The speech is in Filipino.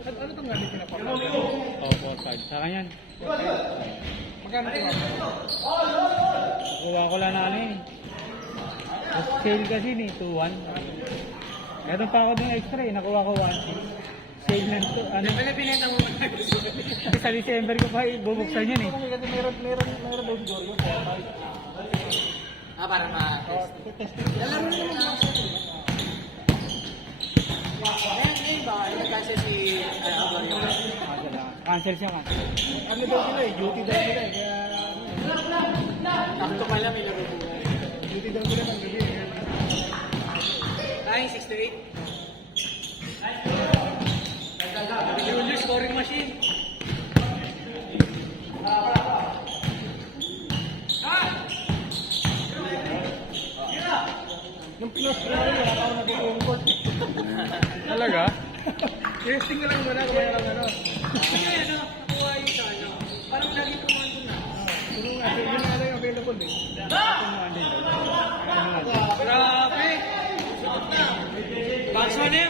Ano itong ganit pinapakaw? Opo, tag. Sa kanyan. Magkano ito? Nakuha ko lang na ano eh. Sale kasi ni 2-1. Meron pa ako din extra eh. Nakuha ko 1. Sale na ito. Ano? Pwede pinenta mo ba? Sa December ko pa bubuksan yun eh. Meron daw siguro yun. Para ma-test. Lalaro nyo naman. Ngayon ba? Nag-cancel si Alvario? Cancel siya ka. Ano daw sila eh? Duty daw sila eh. Kaya... Takto pala may laro po. Duty daw sila ng gabi eh. Ay, 6 to 8. Julius scoring machine. Nung pinost ko na rin, wala ako nagugungkot. Talaga? Testing na lang muna kung mayroon ano. Kasi ano, nakuha yung sa ano. Parang lagi kumain ko na. Yun nga lang yung available eh. Kumuha din. Grabe! Bakso na yun!